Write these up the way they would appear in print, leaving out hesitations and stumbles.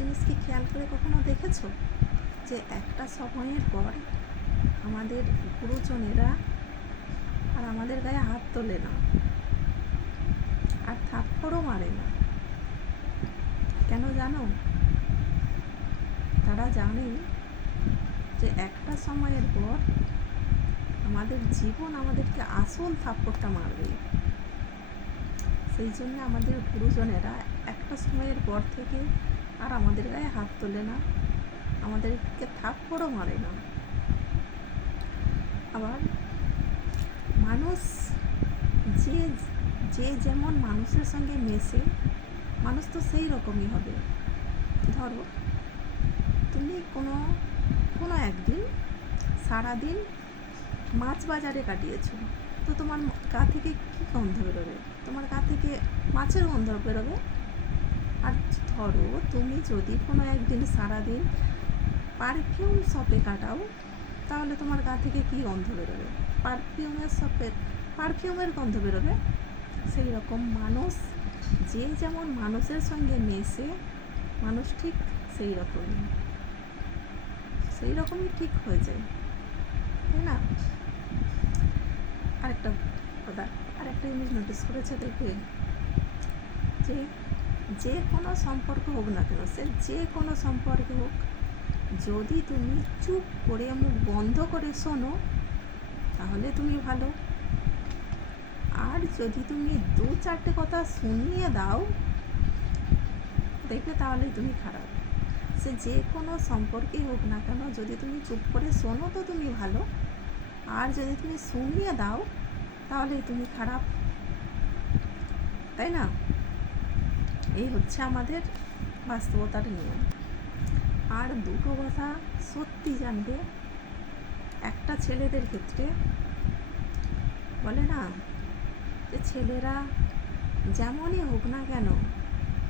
জিনিস কি খেয়াল করে কখনো দেখেছো যে একটা সময়ের পর আমাদের গুরুজনেরা আর আমাদের গায়ে হাত তোলে না, আর থাপ্পড়ও মারে না? কেন জানো? তারা জানে যে একটা সময়ের পর আমাদের জীবন আমাদেরকে আসল থাপ্পড়টা মারবে। সেই জন্য আমাদের গুরুজনেরা একটা সময়ের পর থেকে আর আমাদের গায়ে হাত তোলে না, আমাদেরকে থাপ্পড়ও মারে না। আবার মানুষ যে যে যেমন মানুষের সঙ্গে মেশে, মানুষ তো সেই রকমই হবে। ধরো তুমি কোনো একদিন সারাদিন মাছ বাজারে কাটিয়েছো, তো তোমার গা থেকে কী গন্ধ বেরোবে? তোমার গা থেকে মাছের গন্ধ বেরোবে। আর ধরো তুমি যদি কোনো একদিন সারাদিন পারফিউম শপে কাটাও, তাহলে তোমার গা থেকে কী গন্ধ বেরোবে? পারফিউমের গন্ধ বেরোবে। সেই রকম মানুষ যে যেমন মানুষের সঙ্গে মেশে, মানুষ ঠিক সেই রকমই ঠিক হয়ে যায়, তাই না? আরেকটা জিনিস নোটিস করেছে, দেখবে যে কোনো সম্পর্ক হোক না কেন, সে যে কোনো সম্পর্ক হোক, যদি তুমি চুপ করে মুখ বন্ধ করে শোনো তাহলে তুমি ভালো, আর যদি তুমি 2-4টে কথা শুনিয়ে দাও দেখবে তাহলেই তুমি খারাপ। সে যে কোনো সম্পর্কেই হোক না কেন, যদি তুমি চুপ করে শোনো তো তুমি ভালো, আর যদি তুমি শুনিয়ে দাও তাহলেই তুমি খারাপ, তাই না? এই হচ্ছে আমাদের বাস্তবতার নিয়ম। আর দুটো কথা সত্যি জানবে, একটা ছেলেদের ক্ষেত্রে বলে না যে ছেলেরা যেমনই হোক না কেন,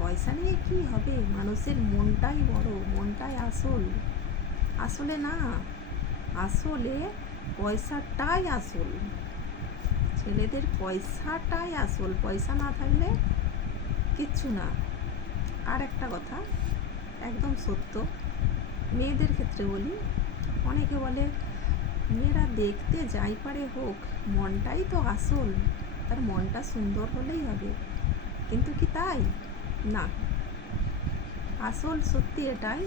পয়সা নিয়ে কি হবে, মানুষের মনটাই বড়, মনটাই আসল। আসলে না, আসলে পয়সাটাই আসল। ছেলেদের পয়সাটাই আসল, পয়সা না থাকলে কিচ্ছু না। আর একটা কথা একদম সত্য, মেয়েদের ক্ষেত্রে বলি, অনেকে বলে মেয়েরা দেখতে যাই পারে হোক, মনটাই তো আসল, তার মনটা সুন্দর হলেই হবে। কিন্তু কি তাই? না, আসল সত্যি এটাই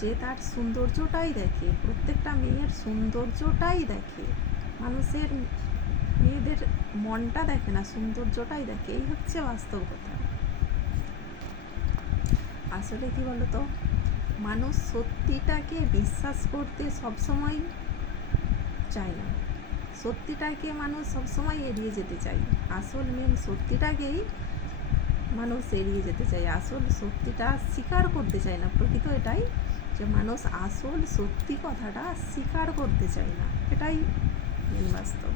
যে তার সৌন্দর্যটাই দেখে, প্রত্যেকটা মেয়ের সৌন্দর্যটাই দেখে, মেয়েদের মনটা দেখে না, সৌন্দর্যটাই দেখে। এই হচ্ছে বাস্তব কথা। আসলে কি বলতো, মানুষ সত্যিটাকে বিশ্বাস করতে সবসময় চায় না, সত্যিটাকে মানুষ সবসময় এড়িয়ে যেতে চায়। আসল মেন সত্যিটাকেই মানুষ এড়িয়ে যেতে চায়, আসল সত্যিটা স্বীকার করতে চায় না। প্রকৃত এটাই যে মানুষ আসল সত্যি কথাটা স্বীকার করতে চায় না, এটাই মেন বাস্তব।